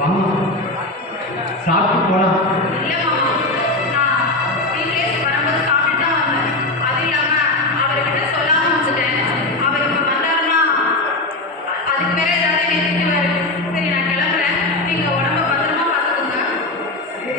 வாமா சாப்பிட்டு போலாம். இல்ல மாமா, நான் வீட்லயே வரும்போது சாப்பிட்டு தான் வந்தேன். அது இல்லாம அவர்கிட்ட சொல்லாம வந்துட்டேன். அவர் இப்ப வந்தாருன்னா அதுக்கு மேல ஏதாவது என்னை திட்டுவாரு. சரி, நான் கிளம்புறேன். நீங்க உடம்ப பத்திரமா பார்த்துக்கோங்க. சரி